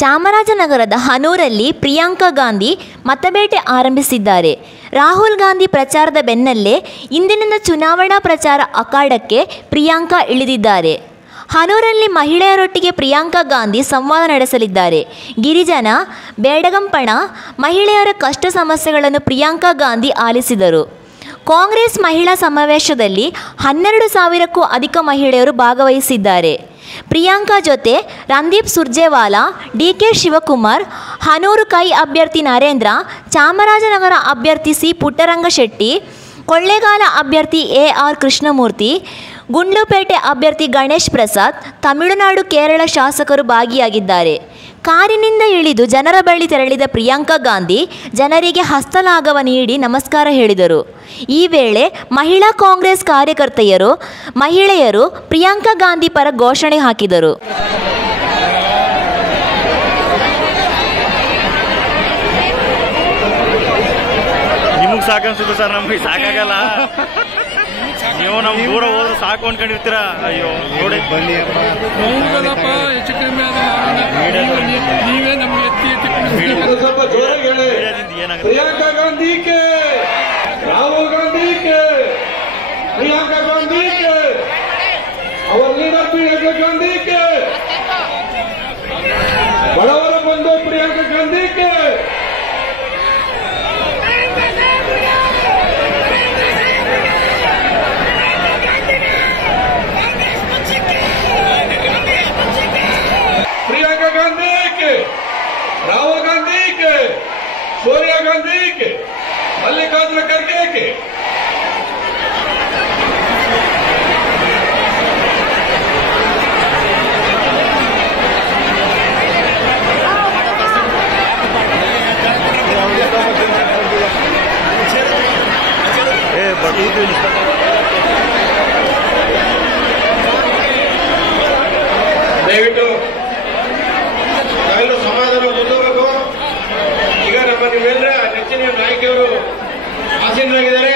ಚಾಮರಾಜನಗರದ ಹನೂರಲ್ಲಿ ಪ್ರಿಯಾಂಕಾ ಗಾಂಧಿ ಮತಬೇಟೆ ಆರಂಭಿಸಿದ್ದಾರೆ. ರಾಹುಲ್ ಗಾಂಧಿ ಪ್ರಚಾರದ ಬೆನ್ನಲ್ಲೇ ಇಂದಿನಿಂದ ಚುನಾವಣಾ ಪ್ರಚಾರ ಅಖಾಡಕ್ಕೆ ಪ್ರಿಯಾಂಕಾ ಇಳಿದಿದ್ದಾರೆ. ಹನೂರಲ್ಲಿ ಮಹಿಳೆಯರೊಟ್ಟಿಗೆ ಪ್ರಿಯಾಂಕಾ ಗಾಂಧಿ ಸಂವಾದ ನಡೆಸಲಿದ್ದಾರೆ. ಗಿರಿಜನ, ಬೇಡಗಂಪಣ ಮಹಿಳೆಯರ ಕಷ್ಟ ಸಮಸ್ಯೆಗಳನ್ನು ಪ್ರಿಯಾಂಕಾ ಗಾಂಧಿ ಆಲಿಸಿದರು. ಕಾಂಗ್ರೆಸ್ ಮಹಿಳಾ ಸಮಾವೇಶದಲ್ಲಿ 12,000ಕ್ಕೂ ಅಧಿಕ ಮಹಿಳೆಯರು ಭಾಗವಹಿಸಿದ್ದಾರೆ. ಪ್ರಿಯಾಂಕಾ ಜೊತೆ ರಣದೀಪ್ ಸುರ್ಜೇವಾಲಾ, ಡಿಕೆ ಶಿವಕುಮಾರ್, ಹನೂರು ಕೈ ಅಭ್ಯರ್ಥಿ ನರೇಂದ್ರ, ಚಾಮರಾಜನಗರ ಅಭ್ಯರ್ಥಿ ಸಿ ಪುಟ್ಟರಂಗಶೆಟ್ಟಿ, ಕೊಳ್ಳೇಗಾಲ ಅಭ್ಯರ್ಥಿ AR ಕೃಷ್ಣಮೂರ್ತಿ, ಗುಂಡ್ಲುಪೇಟೆ ಅಭ್ಯರ್ಥಿ ಗಣೇಶ್ ಪ್ರಸಾದ್, ತಮಿಳುನಾಡು, ಕೇರಳ ಶಾಸಕರು ಭಾಗಿಯಾಗಿದ್ದಾರೆ. ಕಾರಿನಿಂದ ಇಳಿದು ಜನರ ಬಳಿ ತೆರಳಿದ ಪ್ರಿಯಾಂಕಾ ಗಾಂಧಿ ಜನರಿಗೆ ಹಸ್ತಲಾಘವ ನೀಡಿ ನಮಸ್ಕಾರ ಹೇಳಿದರು. ಈ ವೇಳೆ ಮಹಿಳಾ ಕಾಂಗ್ರೆಸ್ ಕಾರ್ಯಕರ್ತೆಯರು, ಮಹಿಳೆಯರು ಪ್ರಿಯಾಂಕಾ ಗಾಂಧಿ ಪರ ಘೋಷಣೆ ಹಾಕಿದರು. ನಿಮಗೆ ಸಾಕನ್ಸುತ್ತೆ ಸರ್, ನಮಗೆ ಸಾಕಾಗಲ್ಲ. ನೀವು ನಮ್ ದೂರ ಹೋದ್ರೆ ಸಾಕು ಅನ್ಕೊಂಡಿರ್ತೀರಾ. ಅಯ್ಯೋ ನೋಡಿ प्रियंका गांधी के, राहुल गांधी के, प्रियंका गांधी के, और लीडर प्रियंका गांधी के, बड़वर बंधु प्रियंका गांधी के, प्रियंका गांधी के, राहुल गांधी के, सोनिया गांधी के, मल्लिकार्जुन खड़गे के, ದಯವಿಟ್ಟು ನಾವೆಲ್ಲರೂ ಸಮಾಧಾನ ಮುಂದೋಗಬೇಕು. ಈಗ ನಮ್ಮ ನಿಮ್ಮೆಲ್ಲರ ನೆಚ್ಚಿನ ನಾಯಕಿಯರು ಆಸೀನರಾಗಿದ್ದಾರೆ.